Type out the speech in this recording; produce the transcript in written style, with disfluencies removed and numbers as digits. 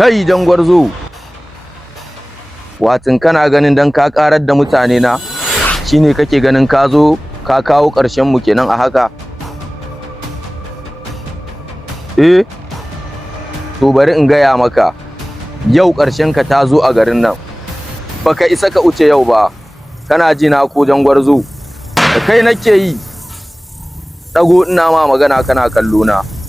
Kai jangwarzo, watin kana ganin dan ka karar da mutane na shine kake ganin ka zo ka kawo ƙarshen mu kenan a haka? To bari in gaya maka, yau ƙarshen ka ta zo a garin nan. Baka isa ka wuce yau ba, kana ji na ko jangwarzo? Da kai nake yi, ɗago ina ma magana kana kallo na.